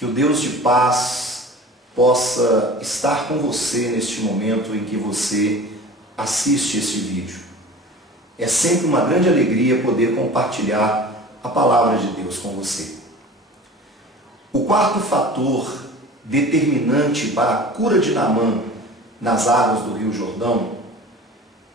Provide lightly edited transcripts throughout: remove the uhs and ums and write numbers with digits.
Que o Deus de paz possa estar com você neste momento em que você assiste este vídeo. É sempre uma grande alegria poder compartilhar a palavra de Deus com você. O quarto fator determinante para a cura de Naamã nas águas do Rio Jordão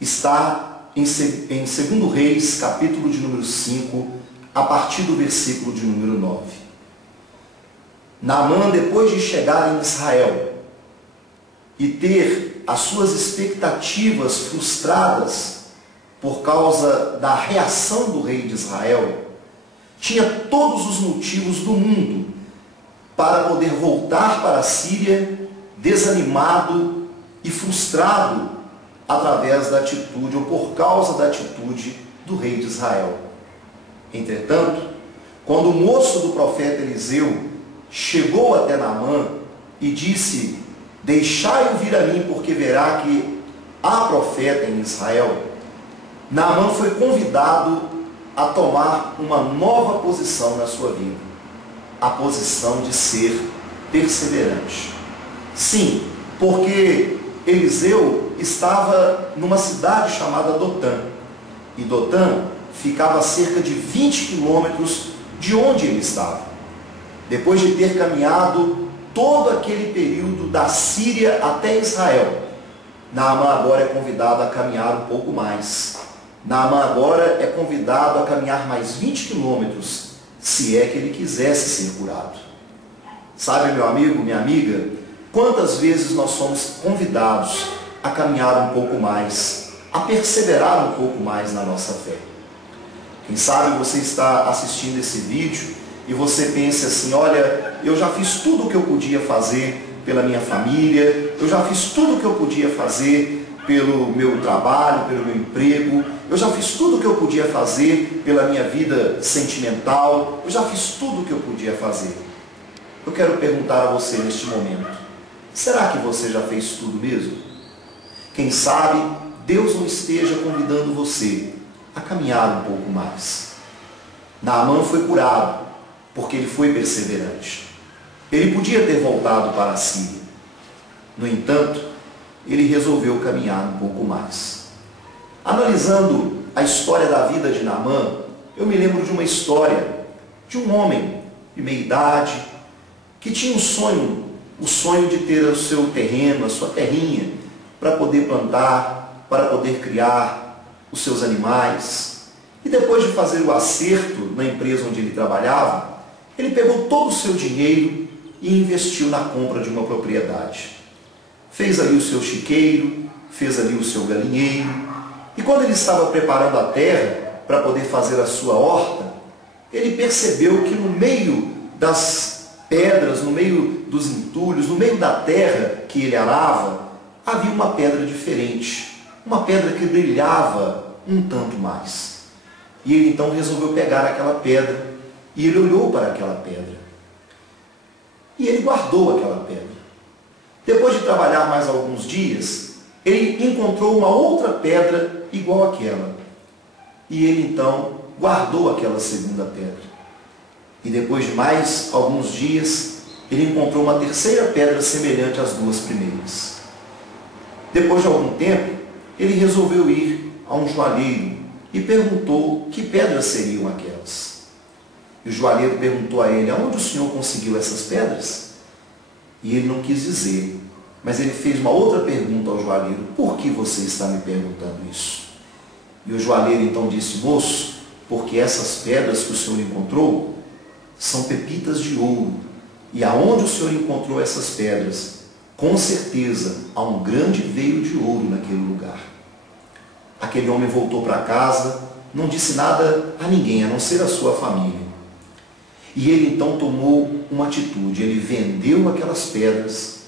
está em 2 Reis, capítulo de número 5, a partir do versículo de número 9. Naamã, depois de chegar em Israel e ter as suas expectativas frustradas por causa da reação do rei de Israel, tinha todos os motivos do mundo para poder voltar para a Síria desanimado e frustrado através da atitude ou por causa da atitude do rei de Israel. Entretanto, quando o moço do profeta Eliseu chegou até Naamã e disse: deixai-o vir a mim, porque verá que há profeta em Israel, Naamã foi convidado a tomar uma nova posição na sua vida, a posição de ser perseverante. Sim, porque Eliseu estava numa cidade chamada Dotã, e Dotã ficava a cerca de 20 quilômetros de onde ele estava. Depois de ter caminhado todo aquele período da Síria até Israel, Naamã agora é convidado a caminhar um pouco mais. Naamã agora é convidado a caminhar mais 20 quilômetros, se é que ele quisesse ser curado. Sabe, meu amigo, minha amiga, quantas vezes nós somos convidados a caminhar um pouco mais, a perseverar um pouco mais na nossa fé. Quem sabe você está assistindo esse vídeo e você pensa assim: olha, eu já fiz tudo o que eu podia fazer pela minha família, eu já fiz tudo o que eu podia fazer pelo meu trabalho, pelo meu emprego, eu já fiz tudo o que eu podia fazer pela minha vida sentimental, eu já fiz tudo o que eu podia fazer. Eu quero perguntar a você neste momento: será que você já fez tudo mesmo? Quem sabe Deus não esteja convidando você a caminhar um pouco mais. Naamã foi curado porque ele foi perseverante. Ele podia ter voltado para a Síria. No entanto, ele resolveu caminhar um pouco mais. Analisando a história da vida de Naamã, eu me lembro de uma história de um homem de meia idade que tinha um sonho, o sonho de ter o seu terreno, a sua terrinha, para poder plantar, para poder criar os seus animais. E depois de fazer o acerto na empresa onde ele trabalhava, ele pegou todo o seu dinheiro e investiu na compra de uma propriedade. Fez ali o seu chiqueiro, fez ali o seu galinheiro, e quando ele estava preparando a terra para poder fazer a sua horta, ele percebeu que no meio das pedras, no meio dos entulhos, no meio da terra que ele arava, havia uma pedra diferente, uma pedra que brilhava um tanto mais. E ele então resolveu pegar aquela pedra, e ele olhou para aquela pedra. E ele guardou aquela pedra. Depois de trabalhar mais alguns dias, ele encontrou uma outra pedra igual àquela. E ele então guardou aquela segunda pedra. E depois de mais alguns dias, ele encontrou uma terceira pedra semelhante às duas primeiras. Depois de algum tempo, ele resolveu ir a um joalheiro e perguntou que pedras seriam aquelas. E o joalheiro perguntou a ele: aonde o senhor conseguiu essas pedras? E ele não quis dizer, mas ele fez uma outra pergunta ao joalheiro: por que você está me perguntando isso? E o joalheiro então disse: moço, porque essas pedras que o senhor encontrou são pepitas de ouro, e aonde o senhor encontrou essas pedras, com certeza há um grande veio de ouro naquele lugar. Aquele homem voltou para casa, não disse nada a ninguém, a não ser a sua família. E ele então tomou uma atitude, ele vendeu aquelas pedras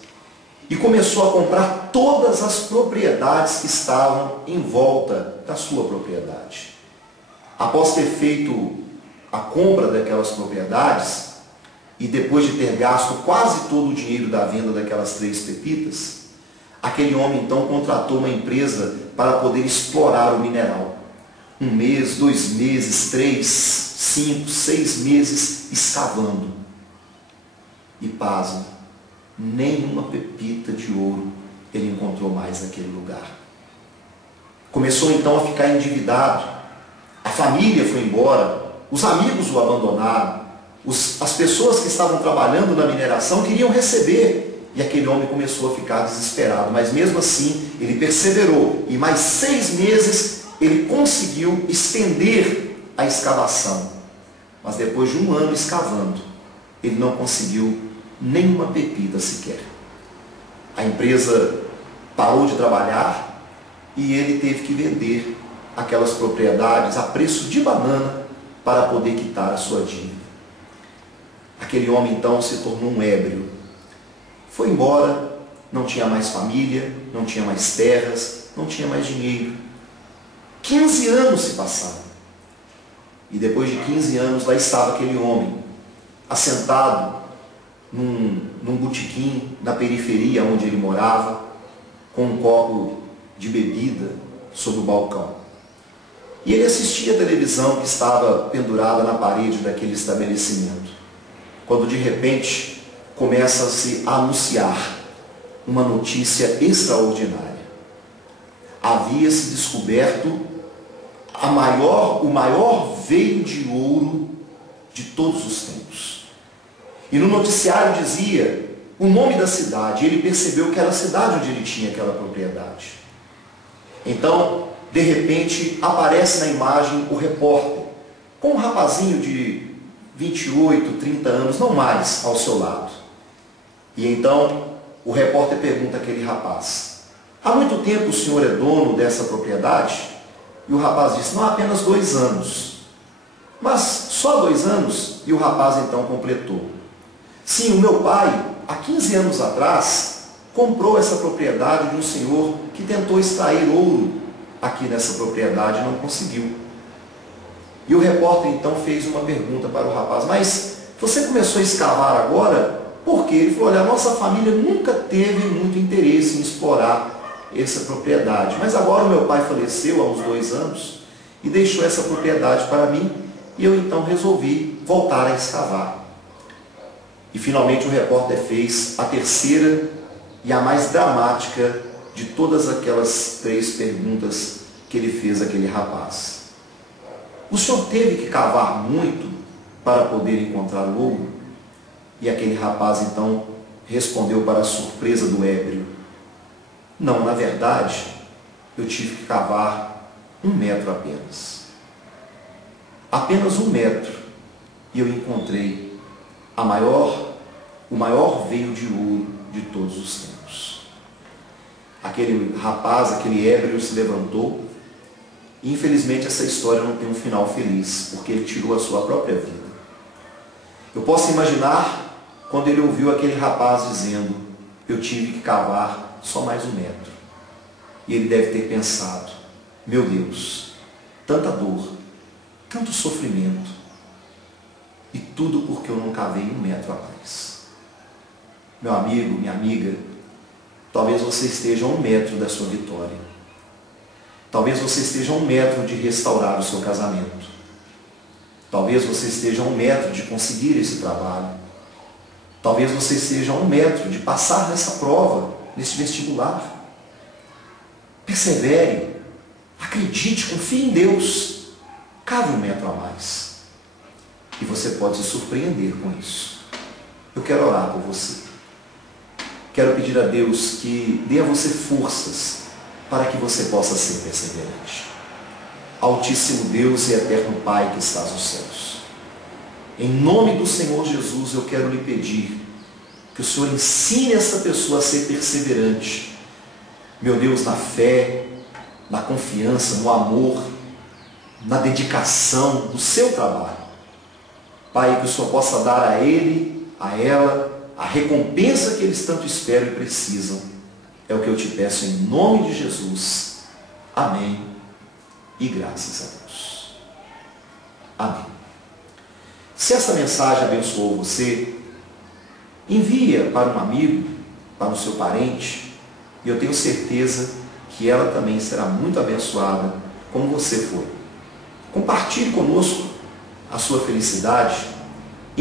e começou a comprar todas as propriedades que estavam em volta da sua propriedade. Após ter feito a compra daquelas propriedades, e depois de ter gasto quase todo o dinheiro da venda daquelas 3 pepitas, aquele homem então contratou uma empresa para poder explorar o mineral. 1 mês, 2 meses, 3, 5, 6 meses escavando. E pasme, nenhuma pepita de ouro ele encontrou mais naquele lugar. Começou então a ficar endividado. A família foi embora, os amigos o abandonaram, as pessoas que estavam trabalhando na mineração queriam receber, e aquele homem começou a ficar desesperado, mas mesmo assim ele perseverou, e mais 6 meses ele conseguiu estender a escavação. Mas depois de 1 ano escavando, ele não conseguiu nenhuma pepita sequer. A empresa parou de trabalhar e ele teve que vender aquelas propriedades a preço de banana para poder quitar a sua dívida. Aquele homem então se tornou um ébrio. Foi embora, não tinha mais família, não tinha mais terras, não tinha mais dinheiro. 15 anos se passaram. E depois de 15 anos, lá estava aquele homem, assentado num botequim na periferia onde ele morava, com um copo de bebida sobre o balcão. E ele assistia a televisão que estava pendurada na parede daquele estabelecimento, quando de repente começa-se a anunciar uma notícia extraordinária. Havia-se descoberto o maior veio de ouro de todos os tempos. E no noticiário dizia o nome da cidade. Ele percebeu que era a cidade onde ele tinha aquela propriedade. Então, de repente, aparece na imagem o repórter, com um rapazinho de 28, 30 anos, não mais, ao seu lado. E então, o repórter pergunta àquele rapaz: há muito tempo o senhor é dono dessa propriedade? E o rapaz disse: não, há apenas 2 anos. Mas só 2 anos? E o rapaz então completou: sim, o meu pai, há 15 anos atrás, comprou essa propriedade de um senhor que tentou extrair ouro aqui nessa propriedade e não conseguiu. E o repórter então fez uma pergunta para o rapaz: mas você começou a escavar agora? Por quê? Ele falou: olha, a nossa família nunca teve muito interesse em explorar essa propriedade, mas agora o meu pai faleceu há uns 2 anos e deixou essa propriedade para mim, e eu então resolvi voltar a escavar. E finalmente o repórter fez a terceira e a mais dramática de todas aquelas 3 perguntas que ele fez àquele rapaz: o senhor teve que cavar muito para poder encontrar o ouro? E aquele rapaz então respondeu, para a surpresa do ébrio: não, na verdade, eu tive que cavar 1 metro apenas. Apenas 1 metro. E eu encontrei o maior veio de ouro de todos os tempos. Aquele rapaz, aquele ébrio se levantou, e infelizmente essa história não tem um final feliz, porque ele tirou a sua própria vida. Eu posso imaginar quando ele ouviu aquele rapaz dizendo: eu tive que cavar só mais 1 metro. E ele deve ter pensado: meu Deus, tanta dor, tanto sofrimento, e tudo porque eu não cavei 1 metro a mais. Meu amigo, minha amiga, talvez você esteja a 1 metro da sua vitória. Talvez você esteja a 1 metro de restaurar o seu casamento. Talvez você esteja a 1 metro de conseguir esse trabalho. Talvez você esteja a 1 metro de passar nessa prova, nesse vestibular. Persevere, acredite, confie em Deus. Cave 1 metro a mais. E você pode se surpreender com isso. Eu quero orar por você. Quero pedir a Deus que dê a você forças para que você possa ser perseverante. Altíssimo Deus e eterno Pai que estás nos céus, em nome do Senhor Jesus, eu quero lhe pedir que o Senhor ensine essa pessoa a ser perseverante, meu Deus, na fé, na confiança, no amor, na dedicação do seu trabalho. Pai, que o Senhor possa dar a ele, a ela, a recompensa que eles tanto esperam e precisam. É o que eu te peço em nome de Jesus. Amém. E graças a Deus. Amém. Se essa mensagem abençoou você, envia para um amigo, para o seu parente, e eu tenho certeza que ela também será muito abençoada, como você foi. Compartilhe conosco a sua felicidade,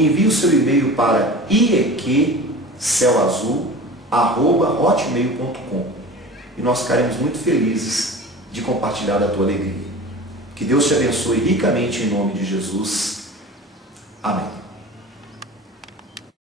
envie o seu e-mail para ieqcelazul@hotmail.com e nós ficaremos muito felizes de compartilhar a tua alegria. Que Deus te abençoe ricamente em nome de Jesus. Amém.